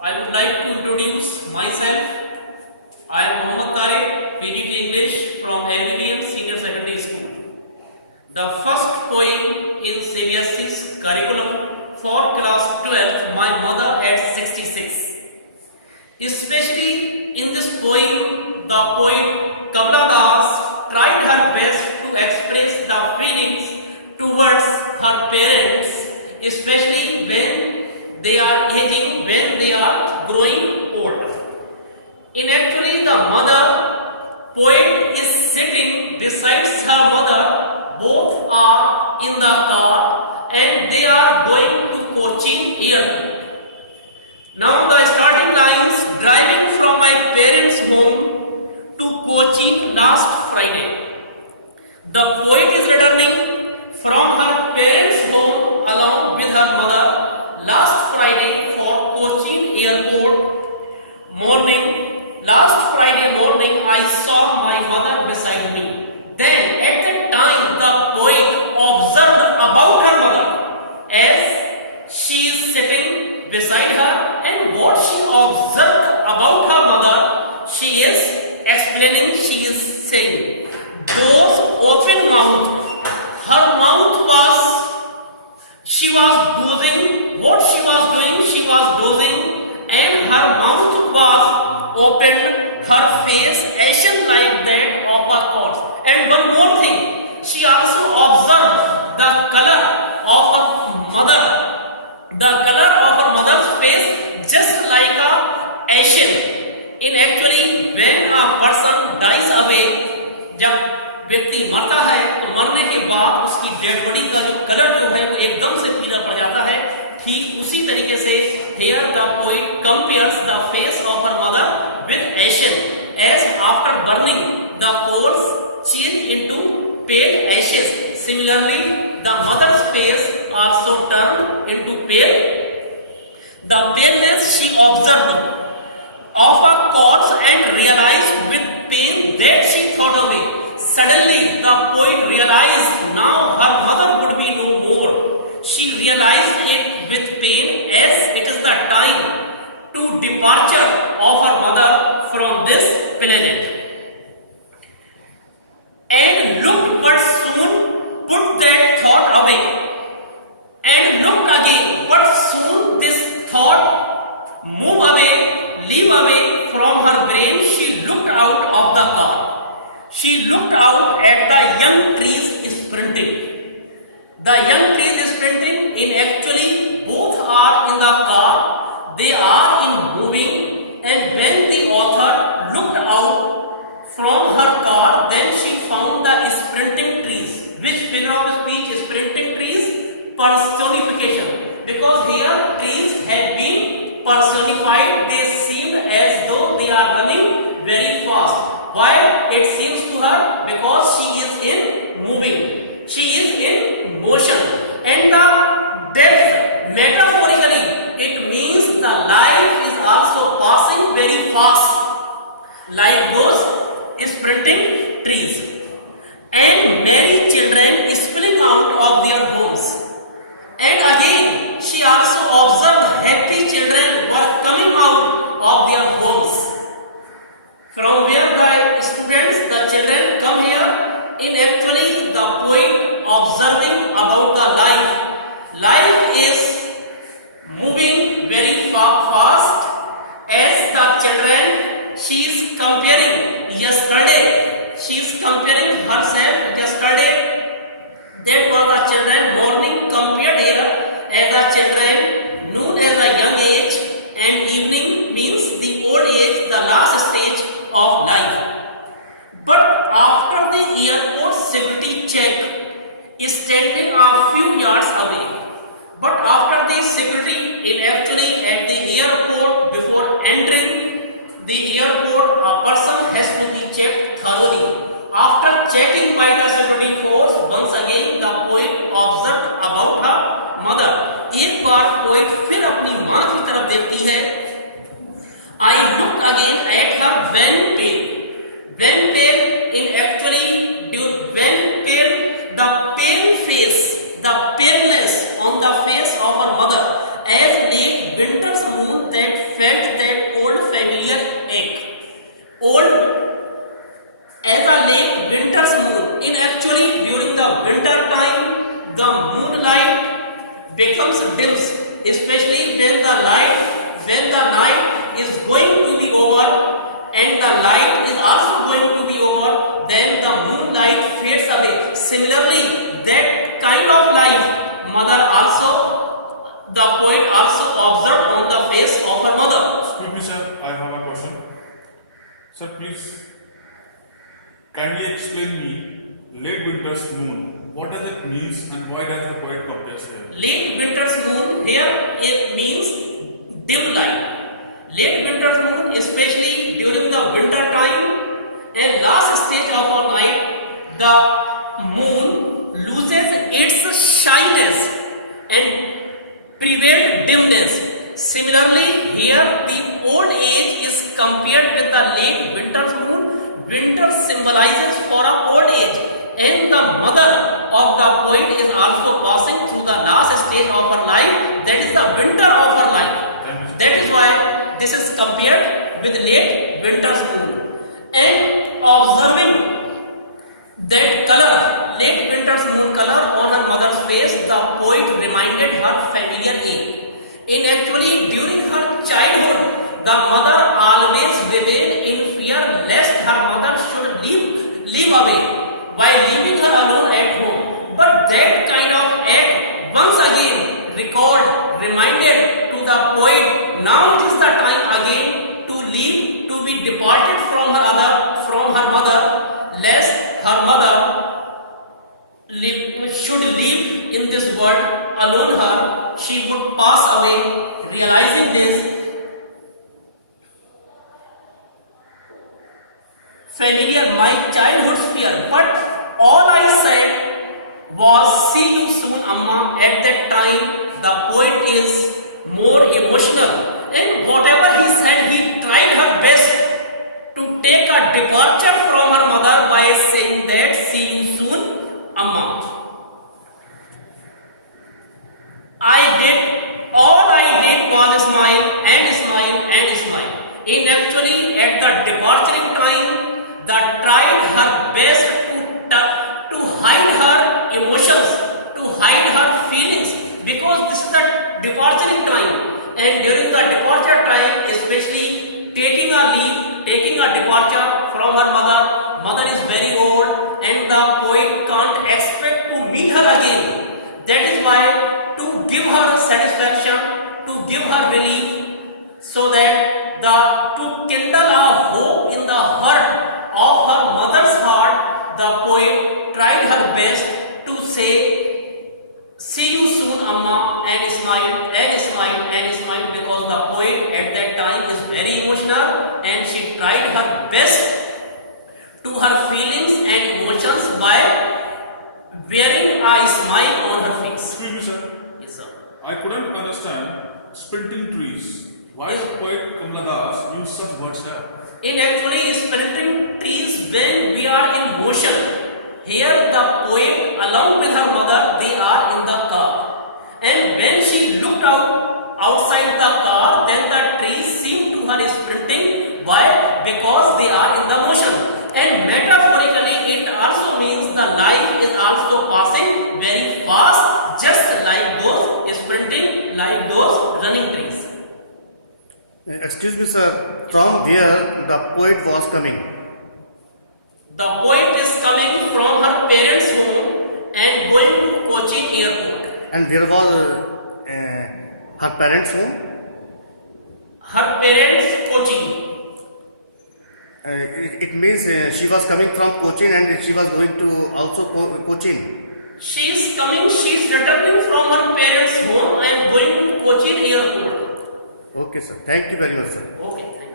I would like to introduce myself. I am Mohd Tariq, PGT English from LVM Senior Secondary School. The first poem in Cbse's curriculum for class 12, My Mother at 66. Especially in this poem, the poet Kamala tried her best to express the feelings towards her parents, especially when they are aging, when they are growing old. In actually, the mother poet is sitting beside her mother. Both are in the car and they are going to Cochin airport. Now the starting lines: driving from my parents' home to Cochin last Friday. The poet is returning from her parents' home along with her mother last Friday for Cochin airport. Last Friday morning, I saw my mother beside me. Then at the time, the poet observed about her mother as she is sitting beside her, and what she observed about her mother, she is explaining, she is saying, those open mouth, her mouth was, she was dozing, what she was doing, she was dozing, and her mouth was opened, her face ashen like that of a corpse. And one more thing, she also observed the color of her mother, the color of her mother's face just like a ashen. In actually, when a person dies away, जब व्यक्ति मरता है तो मरने के बाद उसकी dead body का जो कलर जो है वो एकदम से पीला पड़ जाता है. ठीक उसी तरीके से here the poet compares the face of her mother with ashen, as after burning the coals change into pale ashes. Similarly, the mother's face also turned into pale. The paleness she observed of a corpse and realized with pain that she thought away. Suddenly, the poet realized now her mother would be no more. She realized it with pain as it is the time to departure of her mother from this planet. And looked but soon put that thought away. And looked again, but soon this thought move away, leave away from her brain. She looked out of the car. She looked out at the young trees sprinting. The young trees sprinting, in actually both are in the car, they are in moving, and when the author looked out from her car, then she found the sprinting trees. Which figure of speech? Sprinting trees? Personification. Because here trees have been personified, they seem as though they are running very fast. Why it seems to her? Because she is in moving. She is in motion. And the depth, metaphorically, it means the life is also passing very fast, like those sprinting trees. And merry children spilling out of their homes. And again, she also observed happy children were coming out of their homes. From where the students, the me, sir. I have a question. Sir, please kindly explain me late winter's moon. What does it mean and why does the poet compares here? Late winter's moon here it means dim light. Late winter's moon, especially during the winter time and last stage of our night, the moon loses its shyness and prevails dimness. Similarly, here the old age is compared with the late winter's moon. Winter symbolizes for an old age, and the mother of the poet is also passing through the last stage of her life. That is the winter of her life. That is why this is compared with late winter's moon. And observing that color, late winter's moon color on her mother's face, the poet reminded her familiar ache. In actually, during her childhood, the mother always remained in fear lest her mother should leave away while leaving her alone at home. But that kind of act once again recalled, reminded to the poet, now it is the time again to leave, to be departed from her mother, lest her mother should live in this world alone her, she would pass away. Realizing this, familiar my childhood's fear, but all I said was see you soon, Amma. At that time, the poet is more emotional, and whatever he said, he tried her best to take a departure from her mother by saying that see you soon, Amma. All I did was smile and smile and smile. In actually, at the departing time, that tried her best to hide her emotions, to hide her feelings, because this is the departing time. And during the departure time, especially taking a leave, taking a departure from her mother is very old, and the poet can't expect to meet her again. That is why, to give her satisfaction, to give her relief, so that to kindle a hope in the heart of her mother's heart, the poet tried her best to say, see you soon, Amma, and smile, and smile, and smile, because the poet at that time is very emotional, and she tried her best to her feelings and emotions by wearing a smile on her face. Excuse me, sir. Yes, sir. I couldn't understand sprinting trees. Why the poet Kamala use such words here? In actually sprinting trees when we are in motion. Here the poet along with her mother, they are in the car. And when she looked outside the car, then the trees seem to her sprinting. Why? Because they are in the motion. And metaphorically it also means the life is also passing very fast, just like those sprinting, like those running trees. Excuse me, sir. From where the poet was coming? The poet is coming from her parents' home and going to Cochin airport. And where was her parents' home? Her parents' Cochin. It means she was coming from Cochin and she was going to also Cochin. She is returning from her parents' home and going to Cochin airport. Okay, sir. Thank you very much, sir. Okay, thank you.